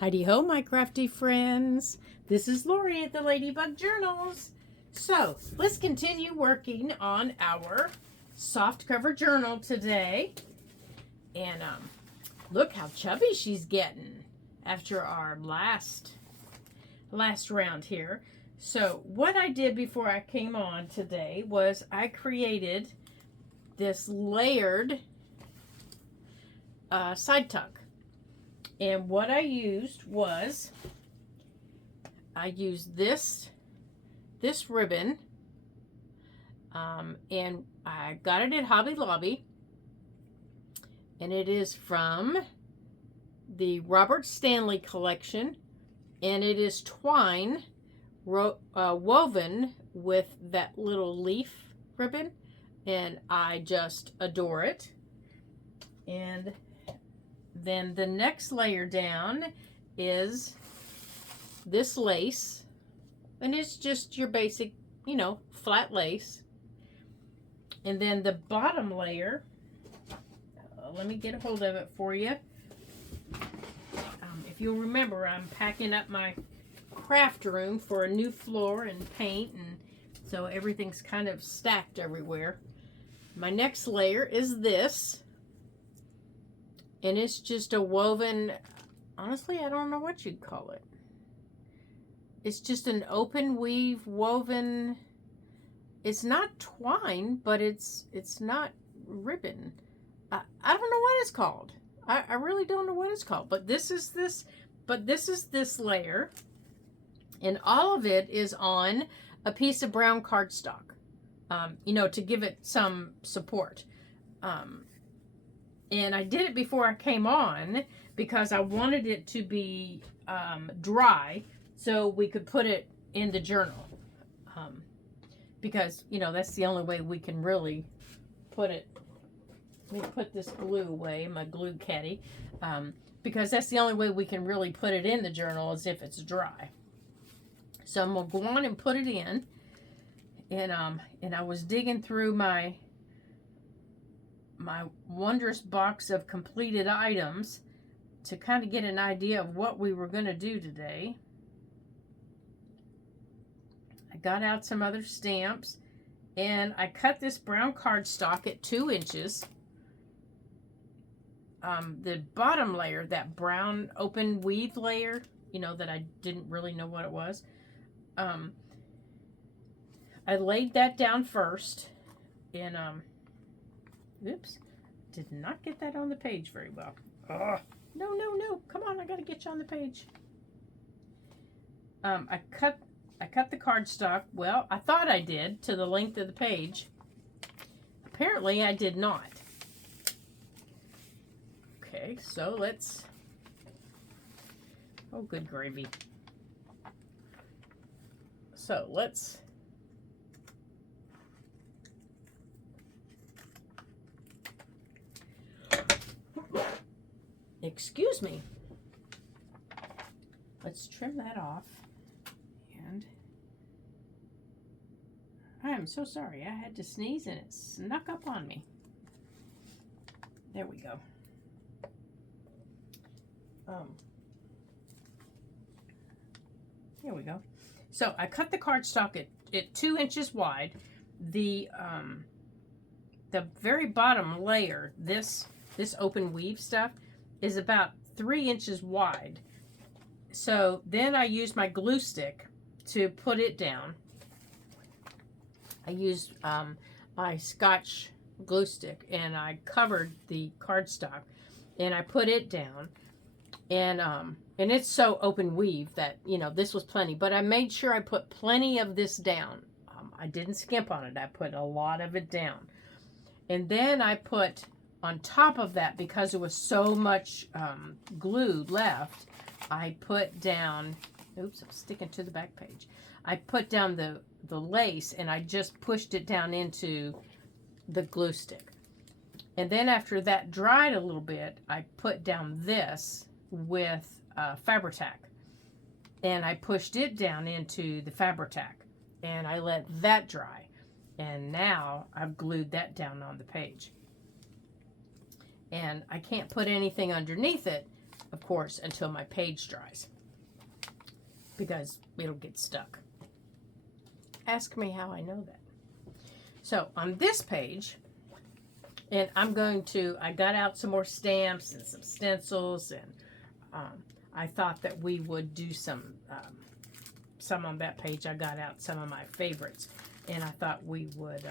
Heidi ho, my crafty friends. This is Lori at the Ladybug Journals. So, let's continue working on our soft cover journal today. And look how chubby she's getting after our last round here. So, what I did before I came on today was I created this layered side tuck. And what I used was, I used this ribbon, and I got it at Hobby Lobby, and it is from the Robert Stanley collection, and it is twine woven with that little leaf ribbon, and I just adore it. And then the next layer down is this lace, and it's just your basic, flat lace. And then the bottom layer, let me get a hold of it for you. If you'll remember, I'm packing up my craft room for a new floor and paint, and so everything's kind of stacked everywhere. My next layer is this. And it's just a woven, honestly, I don't know what you'd call it. It's just an open weave woven. It's not twine, but it's not ribbon. I don't know what it's called. I really don't know what it's called. But this is this layer. And all of it is on a piece of brown cardstock, to give it some support. And I did it before I came on because I wanted it to be dry so we could put it in the journal. Because, that's the only way we can really put it. Let me put this glue away, my glue caddy. Because that's the only way we can really put it in the journal is if it's dry. So I'm going to go on and put it in. And I was digging through my wondrous box of completed items to kind of get an idea of what we were going to do today. I got out some other stamps, and I cut this brown cardstock at 2 inches. The bottom layer, that brown open weave layer, that I didn't really know what it was. I laid that down first, and oops, did not get that on the page very well. Oh, no, come on, I gotta get you on the page. I cut the cardstock, well, I thought I did, to the length of the page. Apparently, I did not. Okay, so let's, oh, good gravy. So let's, excuse me. Let's trim that off. And I am so sorry. I had to sneeze and it snuck up on me. There we go. Here we go. So I cut the cardstock at 2 inches wide. The very bottom layer, this open weave stuff, is about 3 inches wide. So then I used my glue stick to put it down. I used my Scotch glue stick, and I covered the cardstock, and I put it down. And it's so open weave that, this was plenty. But I made sure I put plenty of this down. I didn't skimp on it. I put a lot of it down. And then I put on top of that, because there was so much glue left, I put down, oops, I'm sticking to the back page. I put down the lace, and I just pushed it down into the glue stick. And then after that dried a little bit, I put down this with Fabri-Tac. And I pushed it down into the Fabri-Tac. And I let that dry. And now I've glued that down on the page. And I can't put anything underneath it of course, until my page dries, because it'll get stuck. Ask me how I know that. So on this page, and I got out some more stamps and some stencils, and I thought that we would do some on that page. I got out some of my favorites, and I thought we would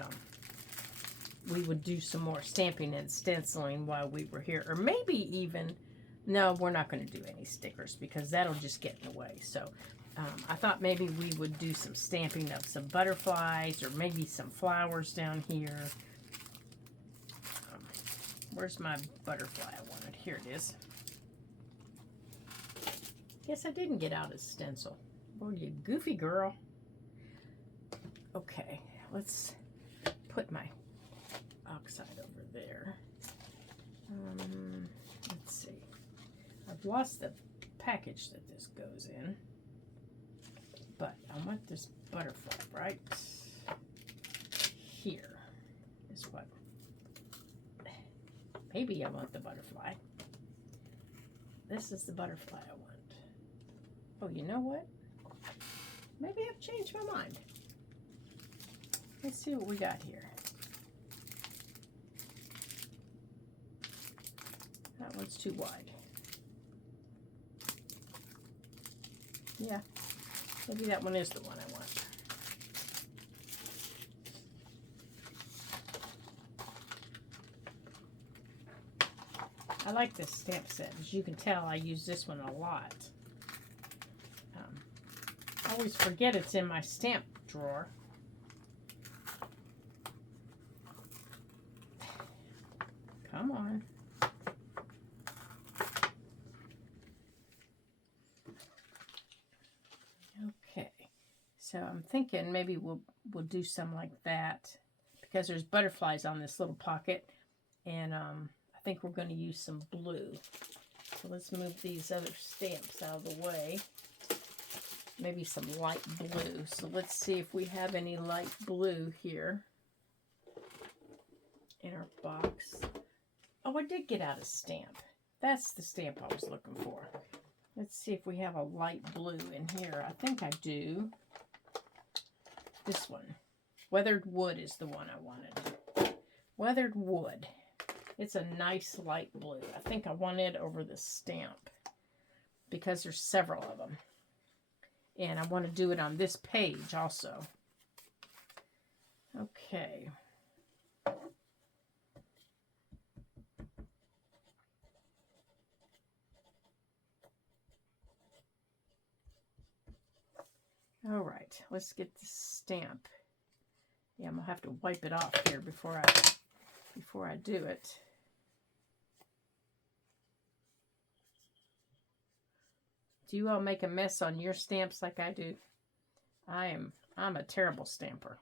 do some more stamping and stenciling while we were here, or maybe even, no, we're not going to do any stickers because that'll just get in the way. So I thought maybe we would do some stamping of some butterflies, or maybe some flowers down here. Where's my butterfly I wanted? Here it is. Guess I didn't get out a stencil. Oh, you goofy girl. Okay, let's put my oxide over there. Let's see. I've lost the package that this goes in, but I want this butterfly right here is what. Maybe I want the butterfly. This is the butterfly I want. Oh, you know what? Maybe I've changed my mind. Let's see what we got here. That one's too wide. Yeah, maybe that one is the one I want. I like this stamp set. As you can tell, I use this one a lot. I always forget it's in my stamp drawer. Come on. Okay, so I'm thinking maybe we'll do some like that, because there's butterflies on this little pocket, and I think we're going to use some blue. So let's move these other stamps out of the way. Maybe some light blue. So let's see if we have any light blue here in our box. Oh, I did get out a stamp. That's the stamp I was looking for. Let's see if we have a light blue in here. I think I do. This one. Weathered Wood is the one I wanted. Weathered Wood. It's a nice light blue. I think I want it over the stamp because there's several of them. And I want to do it on this page also. Okay. All right, let's get the stamp. Yeah, I'm gonna have to wipe it off here before I do it. Do you all make a mess on your stamps like I do? I'm a terrible stamper.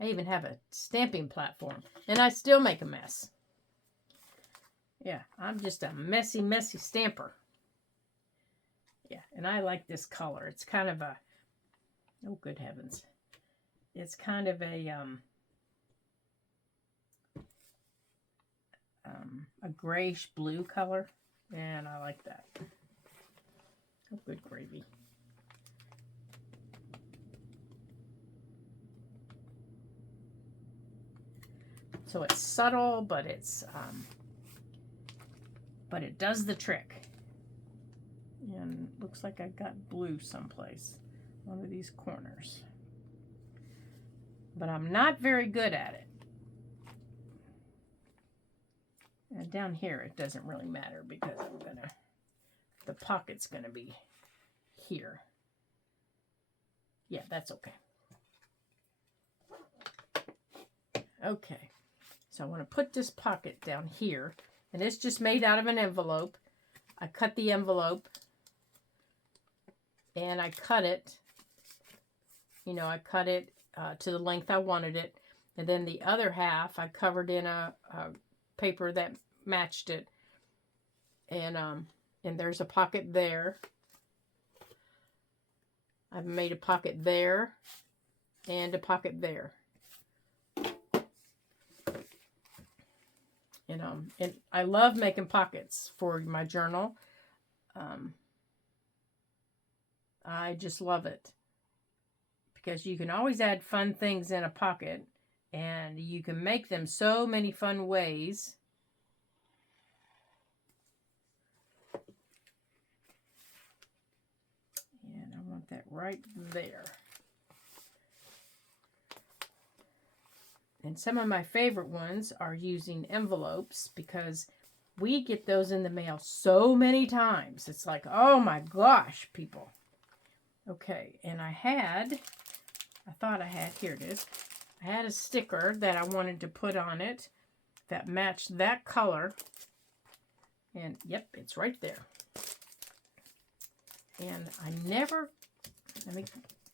I even have a stamping platform, and I still make a mess. Yeah, I'm just a messy, messy stamper. Yeah, and I like this color. It's kind of a, oh good heavens. It's kind of a grayish blue color, and I like that. Oh, good gravy. So it's subtle, but it's but it does the trick. And looks like I got blue someplace, one of these corners. But I'm not very good at it. And down here it doesn't really matter because the pocket's gonna be here. Yeah, that's okay. Okay, so I want to put this pocket down here, and it's just made out of an envelope. I cut the envelope, and I cut it, I cut it to the length I wanted it, and then the other half I covered in a paper that matched it, and there's a pocket there. I've made a pocket there and a pocket there. And I love making pockets for my journal. I just love it because you can always add fun things in a pocket, and you can make them so many fun ways. And I want that right there. And some of my favorite ones are using envelopes because we get those in the mail so many times. It's like, oh my gosh, people. Okay, and I thought I had, here it is. I had a sticker that I wanted to put on it that matched that color. And yep, it's right there. And I never, let me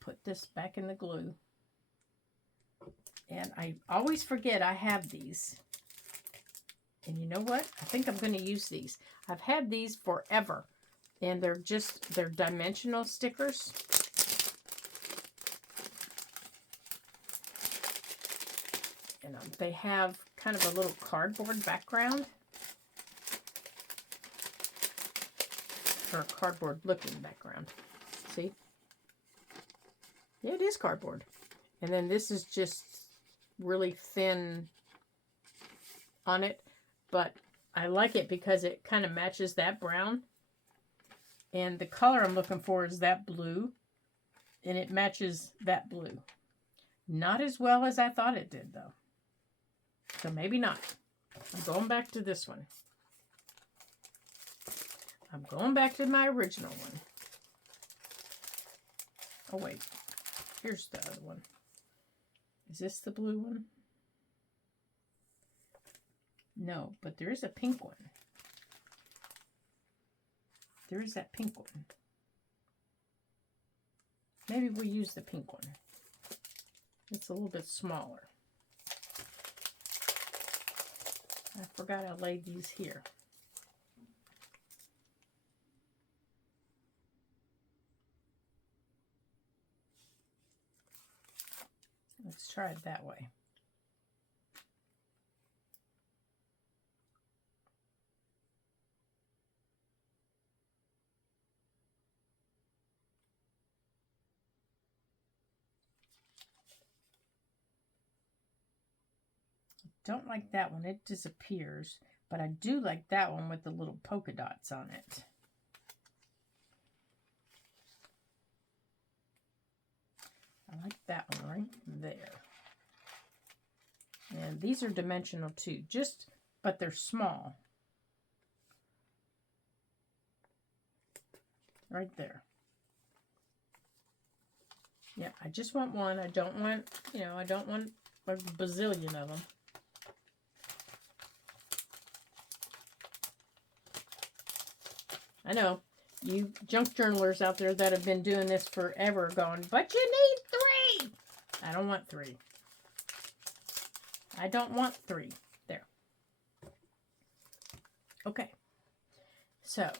put this back in the glue. And I always forget I have these. And you know what? I think I'm going to use these. I've had these forever. And they're dimensional stickers. And they have kind of a little cardboard background. Or a cardboard looking background. See? Yeah, it is cardboard. And then this is just really thin on it. But I like it because it kind of matches that brown. And the color I'm looking for is that blue. And it matches that blue. Not as well as I thought it did, though. So maybe not. I'm going back to this one. I'm going back to my original one. Oh, wait. Here's the other one. Is this the blue one? No, but there is a pink one. There is that pink one. Maybe we'll use the pink one. It's a little bit smaller. I forgot I laid these here. Let's try it that way. Don't like that one. It disappears. But I do like that one with the little polka dots on it. I like that one right there. And these are dimensional too. But they're small. Right there. Yeah, I just want one. I don't want, I don't want a bazillion of them. I know, you junk journalers out there that have been doing this forever going, but you need 3. I don't want 3. I don't want 3. There. Okay. So,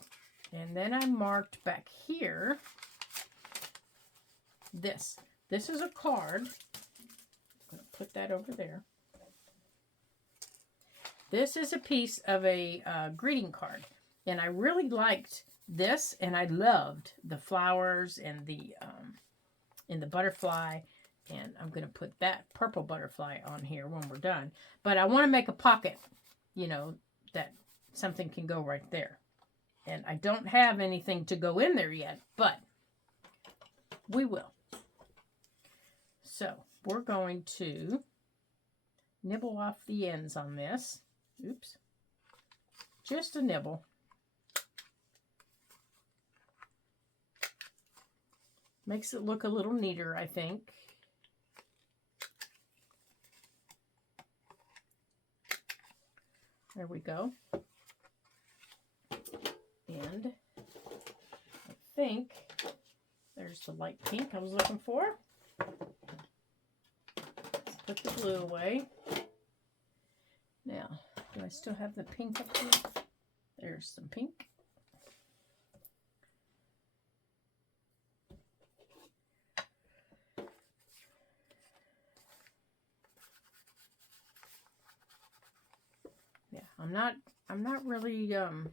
and then I marked back here this. This is a card. I'm going to put that over there. This is a piece of a greeting card. And I really liked this, and I loved the flowers and the butterfly. And I'm going to put that purple butterfly on here when we're done. But I want to make a pocket, that something can go right there. And I don't have anything to go in there yet, but we will. So we're going to nibble off the ends on this. Oops. Just a nibble. Makes it look a little neater, I think. There we go. And I think there's the light pink I was looking for. Let's put the blue away. Now, do I still have the pink up here? There's some pink. I'm not really, you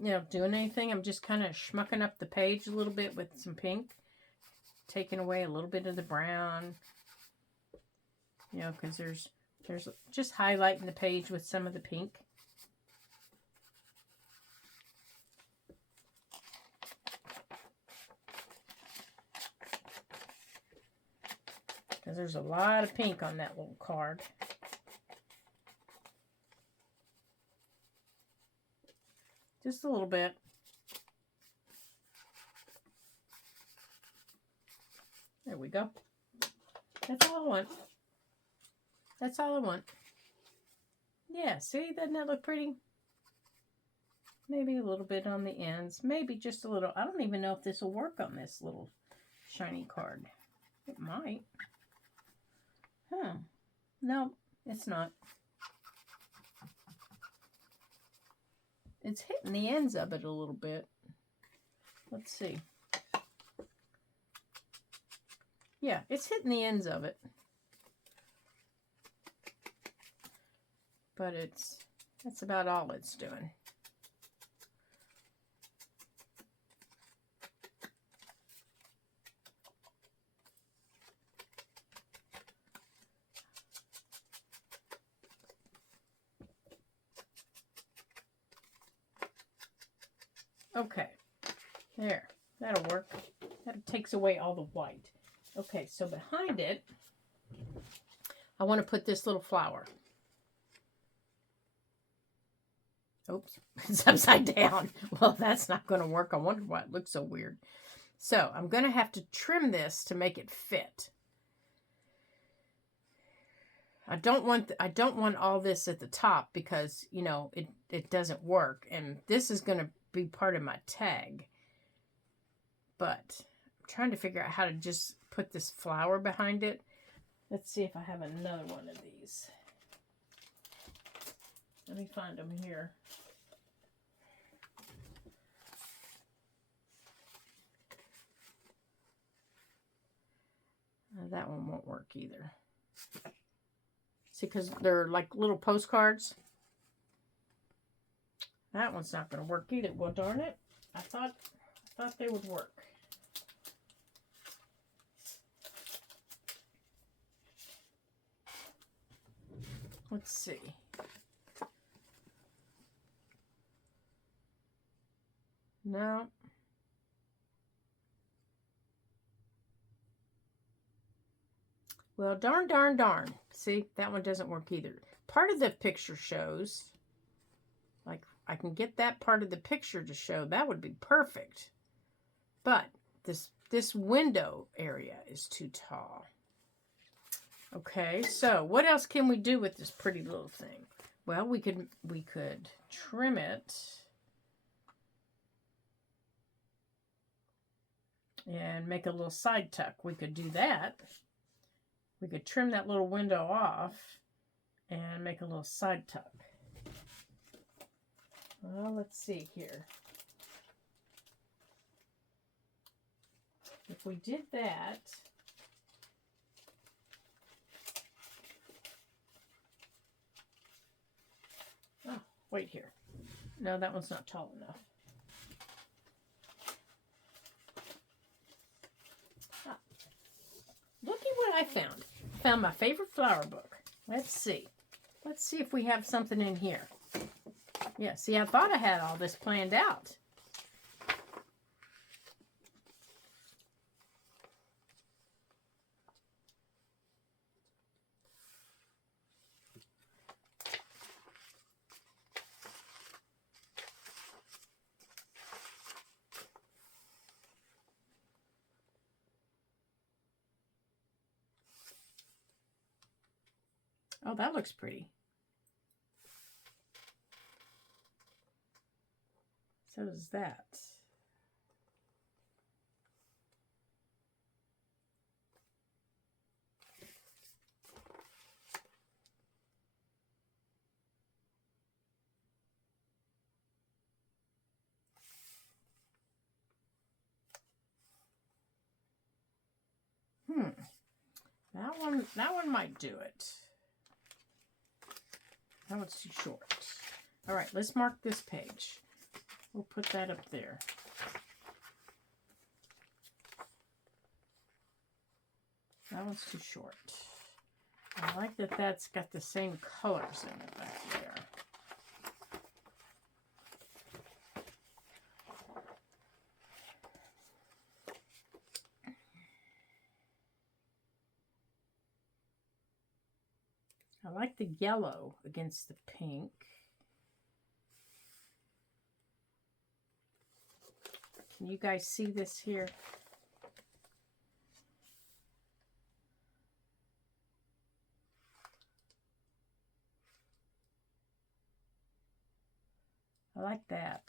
know, doing anything. I'm just kind of schmucking up the page a little bit with some pink, taking away a little bit of the brown, you know, because there's just highlighting the page with some of the pink. Because there's a lot of pink on that little card. Just a little bit. There we go. That's all I want. That's all I want. Yeah, see? Doesn't that look pretty? Maybe a little bit on the ends. Maybe just a little. I don't even know if this will work on this little shiny card. It might. Huh. No, it's not. It's hitting the ends of it a little bit. Let's see. Yeah, it's hitting the ends of it. But that's about all it's doing. Okay, there, that'll work. That takes away all the white. Okay, so behind it, I want to put this little flower. Oops, it's upside down. Well, that's not going to work. I wonder why it looks so weird. So I'm going to have to trim this to make it fit. I don't want all this at the top because, you know, it doesn't work. And this is going to be part of my tag. But I'm trying to figure out how to just put this flower behind it. Let's see if I have another one of these. Let me find them here. That one won't work either. See, because they're like little postcards. That one's not going to work either. Well, darn it. I thought they would work. Let's see. No. Well, darn. See, that one doesn't work either. Part of the picture shows. Like, I can get that part of the picture to show. That would be perfect. But this window area is too tall. Okay, so what else can we do with this pretty little thing? Well, we could trim it and make a little side tuck. We could do that. We could trim that little window off and make a little side tuck. Well, let's see here. If we did that, oh, wait here. No, that one's not tall enough. Ah, look at what I found. Found my favorite flower book. Let's see. Let's see if we have something in here. Yeah, see, I thought I had all this planned out. Oh, that looks pretty. So does that. That one might do it. That one's too short. All right, let's mark this page. We'll put that up there. That one's too short. I like that that's got the same colors in it back there. I like the yellow against the pink. Can you guys see this here? I like that.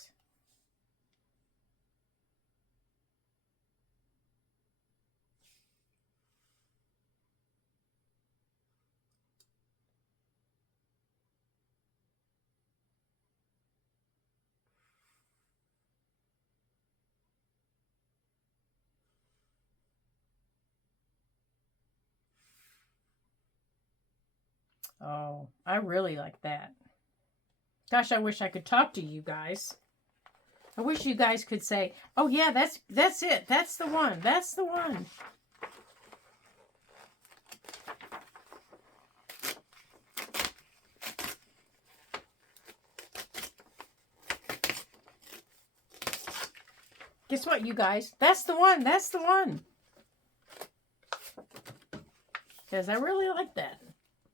Oh, I really like that. Gosh, I wish I could talk to you guys. I wish you guys could say, "Oh yeah, that's it. That's the one. That's the one." Guess what, you guys? That's the one. That's the one. Because I really like that.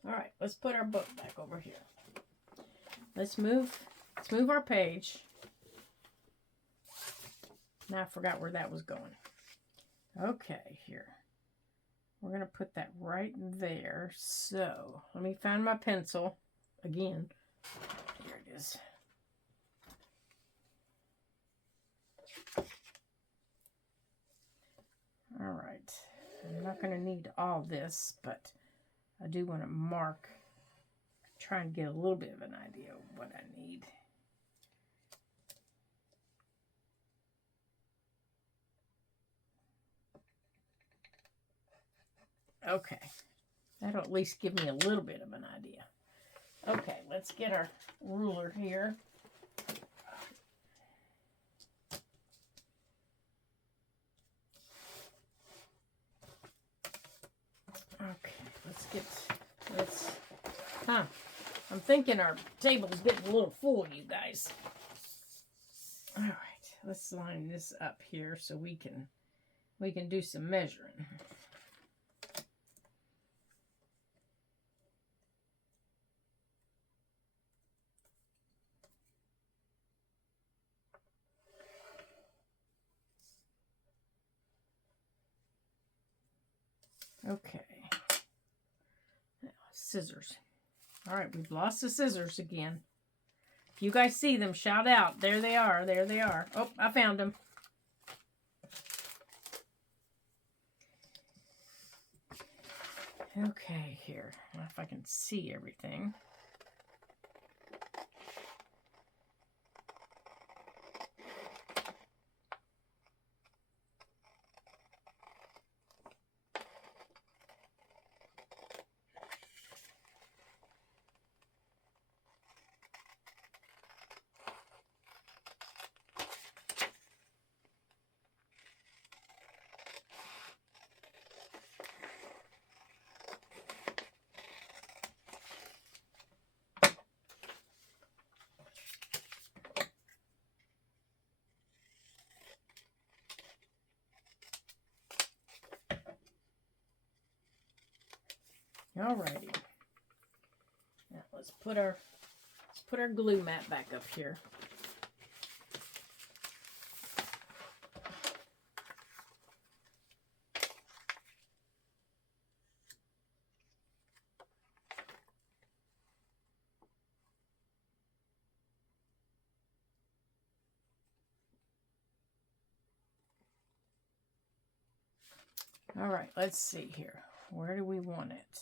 All right, let's put our book back over here. Let's move our page. Now I forgot where that was going. Okay, here. We're going to put that right there. So, let me find my pencil again. Here it is. All right. I'm not going to need all this, but I do want to mark, try and get a little bit of an idea of what I need. Okay, that'll at least give me a little bit of an idea. Okay, let's get our ruler here. Okay, I'm thinking our table's getting a little full, you guys. All right, let's line this up here so we can do some measuring. Okay. Now, scissors. All right, we've lost the scissors again. If you guys see them, shout out. There they are. There they are. Oh, I found them. Okay, here. Now if I can see everything. Alrighty. Now let's put our glue mat back up here. All right, let's see here. Where do we want it?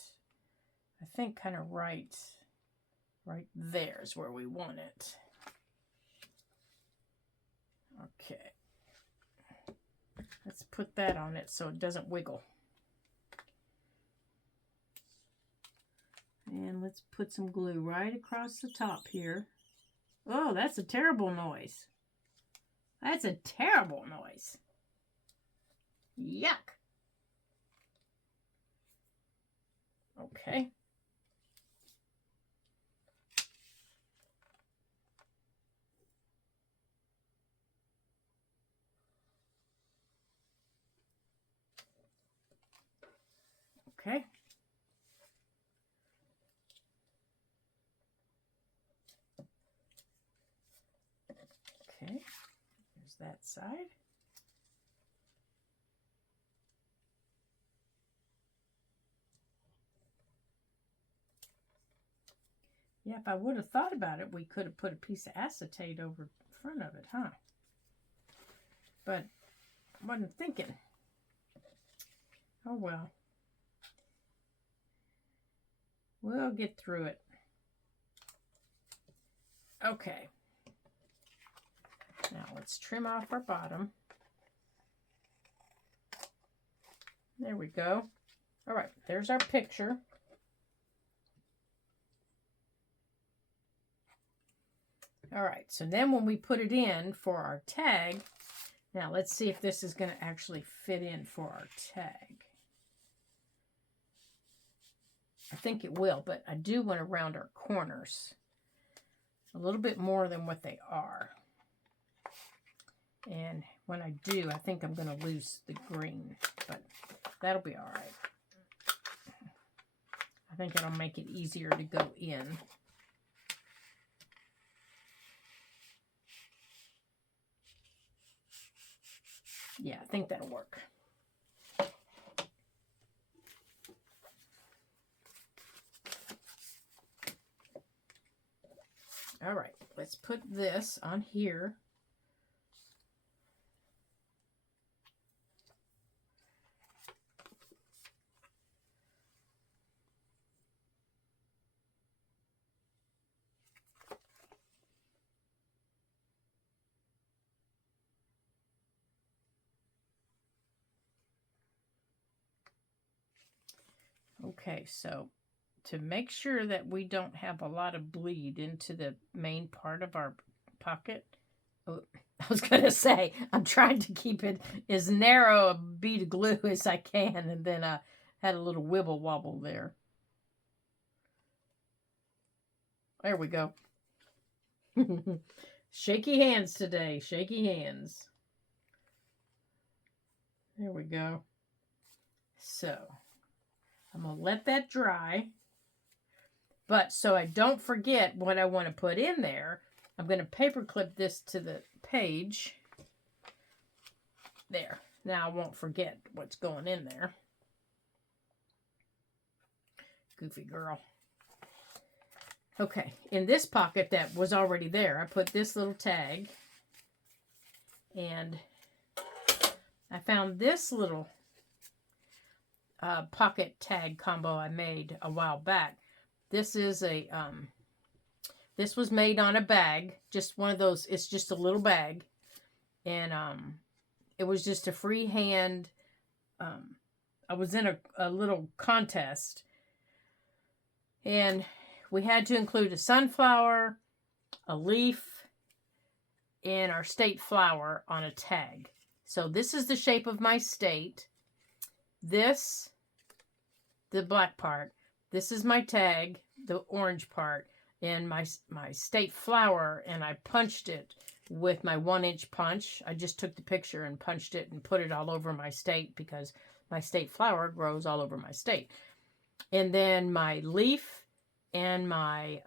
I think kind of right there is where we want it. Okay. Let's put that on it so it doesn't wiggle. And let's put some glue right across the top here. Oh, that's a terrible noise. That's a terrible noise. Yuck. Okay. Okay. Okay. There's that side. Yeah, if I would have thought about it, we could have put a piece of acetate over front of it, huh? But I wasn't thinking. Oh well. We'll get through it. Okay. Now let's trim off our bottom. There we go. All right, there's our picture. All right, so then when we put it in for our tag, now let's see if this is going to actually fit in for our tag. I think it will, but I do want to round our corners a little bit more than what they are. And when I do, I think I'm going to lose the green, but that'll be all right. I think it'll make it easier to go in. Yeah, I think that'll work. All right, let's put this on here. Okay, so to make sure that we don't have a lot of bleed into the main part of our pocket, oh, I was going to say, I'm trying to keep it as narrow a bead of glue as I can, and then I had a little wibble wobble there. There we go. Shaky hands today, shaky hands. There we go. So I'm going to let that dry. But so I don't forget what I want to put in there, I'm going to paper clip this to the page. There. Now I won't forget what's going in there. Goofy girl. Okay, in this pocket that was already there, I put this little tag. And I found this little pocket tag combo I made a while back. This is a, this was made on a bag, just one of those, it's just a little bag. And it was just a freehand, I was in a little contest. And we had to include a sunflower, a leaf, and our state flower on a tag. So this is the shape of my state. This, the black part. This is my tag, the orange part, and my state flower, and I punched it with my 1-inch punch. I just took the picture and punched it and put it all over my state because my state flower grows all over my state. And then my leaf and my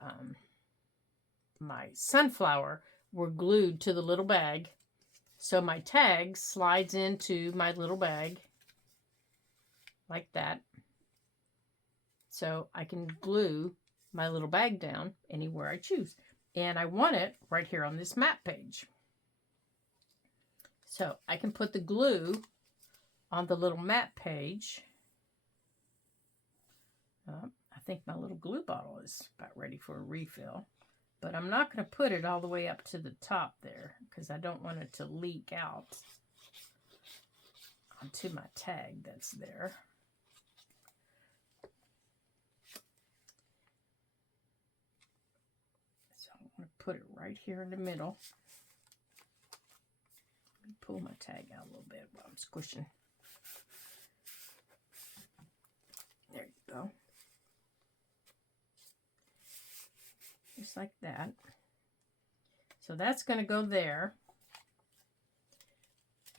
my sunflower were glued to the little bag. So my tag slides into my little bag like that. So I can glue my little bag down anywhere I choose. And I want it right here on this map page. So I can put the glue on the little map page. I think my little glue bottle is about ready for a refill. But I'm not going to put it all the way up to the top there because I don't want it to leak out onto my tag that's there. put it right here in the middle. Let me pull my tag out a little bit while I'm squishing. There you go. Just like that. So that's going to go there.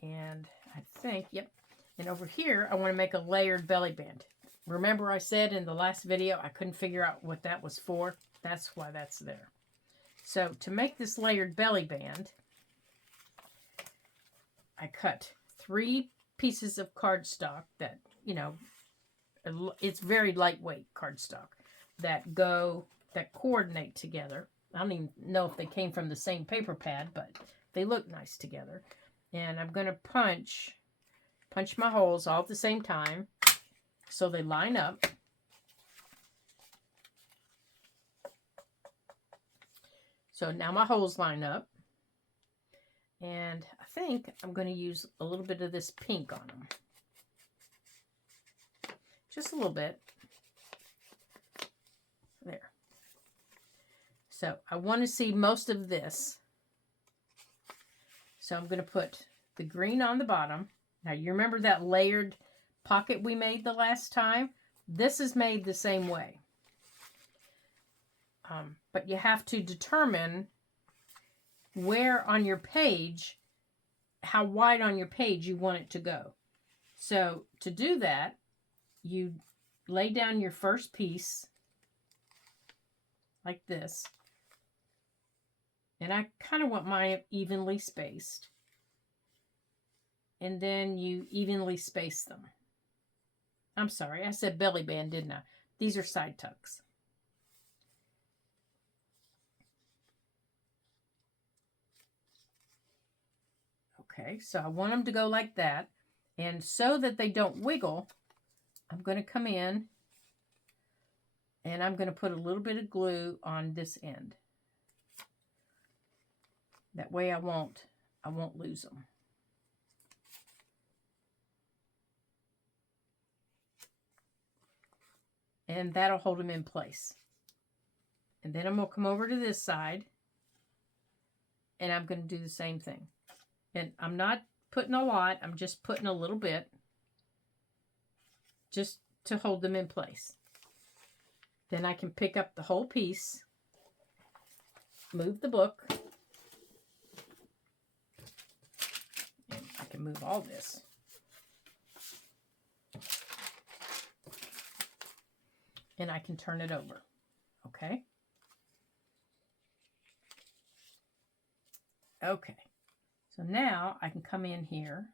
And I think, yep. And over here, I want to make a layered belly band. Remember I said in the last video, I couldn't figure out what that was for? That's why that's there. So to make this layered belly band, I cut 3 pieces of cardstock that, you know, it's very lightweight cardstock that coordinate together. I don't even know if they came from the same paper pad, but they look nice together. And I'm going to punch my holes all at the same time so they line up. So now my holes line up. And I think I'm going to use a little bit of this pink on them. Just a little bit. There. So I want to see most of this. So I'm going to put the green on the bottom. Now you remember that layered pocket we made the last time? This is made the same way. But you have to determine where on your page, how wide on your page you want it to go. So to do that, you lay down your first piece like this. And I kind of want mine evenly spaced. And then you evenly space them. I'm sorry, I said belly band, didn't I? These are side tucks. Okay, so I want them to go like that. And so that they don't wiggle, I'm going to come in and I'm going to put a little bit of glue on this end. That way I won't lose them. And that'll hold them in place. And then I'm going to come over to this side and I'm going to do the same thing. And I'm not putting a lot, I'm just putting a little bit just to hold them in place. Then I can pick up the whole piece, move the book, and I can move all this. And I can turn it over, okay? Okay, so now I can come in here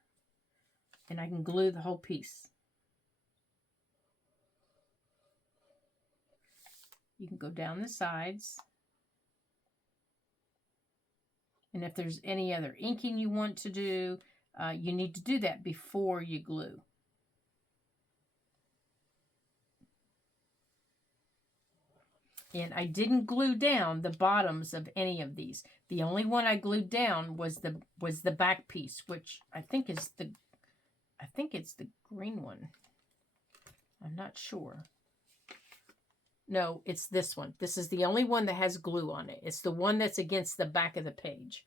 and I can glue the whole piece. You can go down the sides. And if there's any other inking you want to do, you need to do that before you glue. And I didn't glue down the bottoms of any of these. The only one I glued down was the back piece, which I think it's the green one. I'm not sure. No, it's this one. This is the only one that has glue on it. It's the one that's against the back of the page.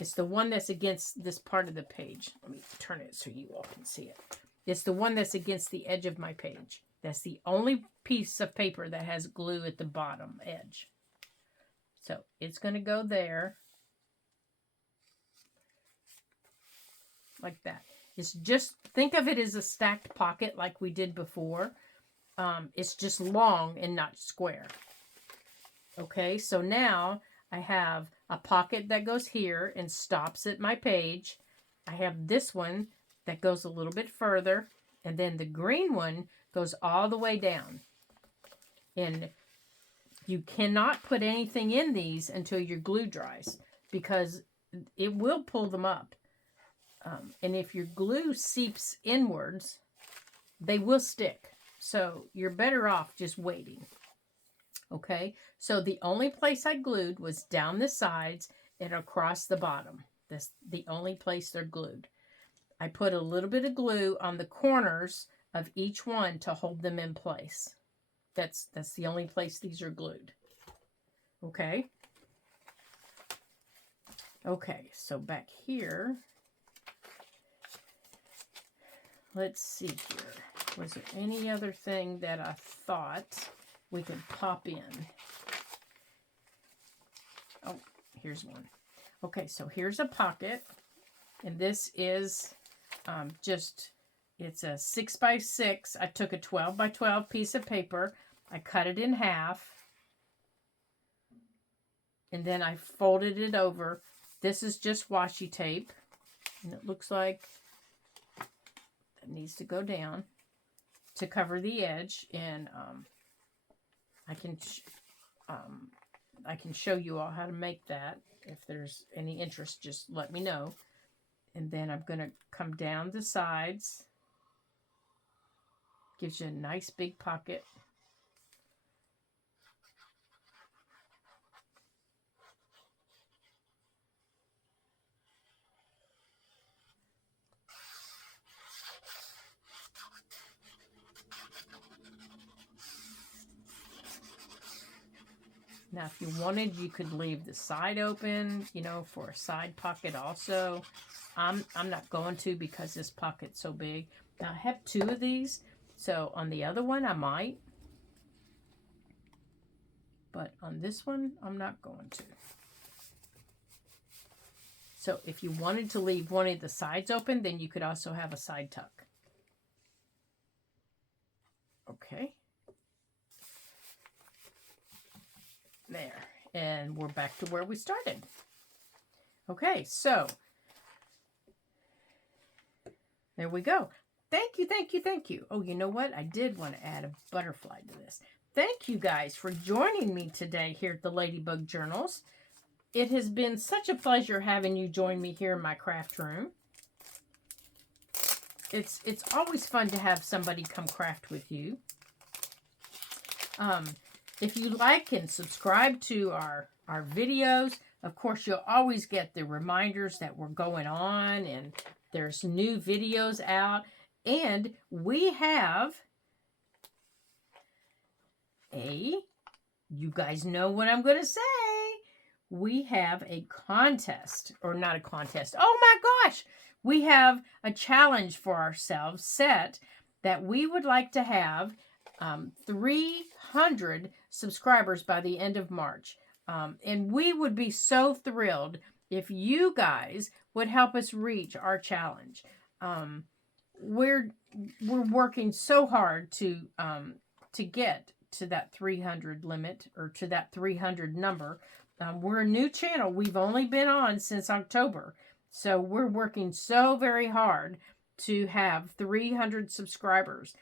It's the one that's against this part of the page. Let me turn it so you all can see it. It's the one that's against the edge of my page. That's the only piece of paper that has glue at the bottom edge. So it's going to go there. Like that. It's just, think of it as a stacked pocket like we did before. It's just long and not square. Okay, so now I have a pocket that goes here and stops at my page. I have this one that goes a little bit further. And then the green one goes all the way down. And you cannot put anything in these until your glue dries, because it will pull them up. And if your glue seeps inwards, they will stick. So you're better off just waiting. Okay, so the only place I glued was down the sides and across the bottom. That's the only place they're glued. I put a little bit of glue on the corners of each one to hold them in place. That's the only place these are glued. Okay. Okay, so back here, let's see here. Was there any other thing that I thought we could pop in? Oh, here's one. Okay, so here's a pocket, and this is it's a 6x6. I took a 12x12 piece of paper, I cut it in half, and then I folded it over. This is just washi tape, and it looks like that needs to go down to cover the edge, and I can show you all how to make that. If there's any interest, just let me know. And then I'm going to come down the sides. Gives you a nice big pocket. Now, if you wanted, you could leave the side open, you know, for a side pocket also. I'm not going to because this pocket's so big. Now, I have 2 of these, so on the other one, I might. But on this one, I'm not going to. So if you wanted to leave one of the sides open, then you could also have a side tuck. Okay. There. And we're back to where we started. Okay, so there we go. Thank you, thank you, thank you. Oh, you know what? I did want to add a butterfly to this. Thank you guys for joining me today here at the Ladybug Journals. It has been such a pleasure having you join me here in my craft room. It's always fun to have somebody come craft with you. If you like and subscribe to our videos, of course, you'll always get the reminders that we're going on and there's new videos out. And we have you guys know what I'm going to say. We have a contest, or not a contest. Oh my gosh! We have a challenge for ourselves set that we would like to have 300 subscribers by the end of March. And we would be so thrilled if you guys would help us reach our challenge. We're working so hard to get to that 300 limit, or to that 300 number. We're a new channel. We've only been on since October. So we're working so very hard to have 300 subscribers.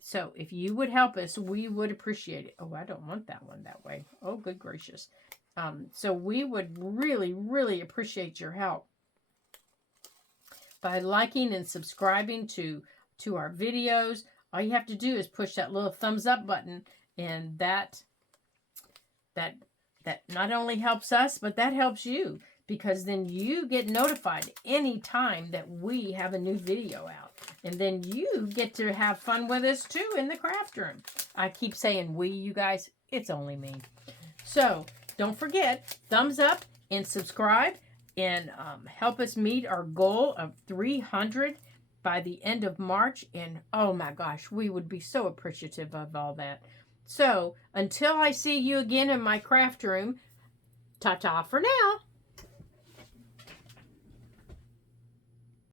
So if you would help us, we would appreciate it. Oh, I don't want that one that way. Oh, good gracious. So we would really, really appreciate your help by liking and subscribing to our videos. All you have to do is push that little thumbs up button, and that not only helps us, but that helps you, because then you get notified anytime that we have a new video out. And then you get to have fun with us too in the craft room. I keep saying we, you guys. It's only me. So don't forget, thumbs up and subscribe, and help us meet our goal of 300 by the end of March. And oh my gosh, we would be so appreciative of all that. So until I see you again in my craft room, ta-ta for now.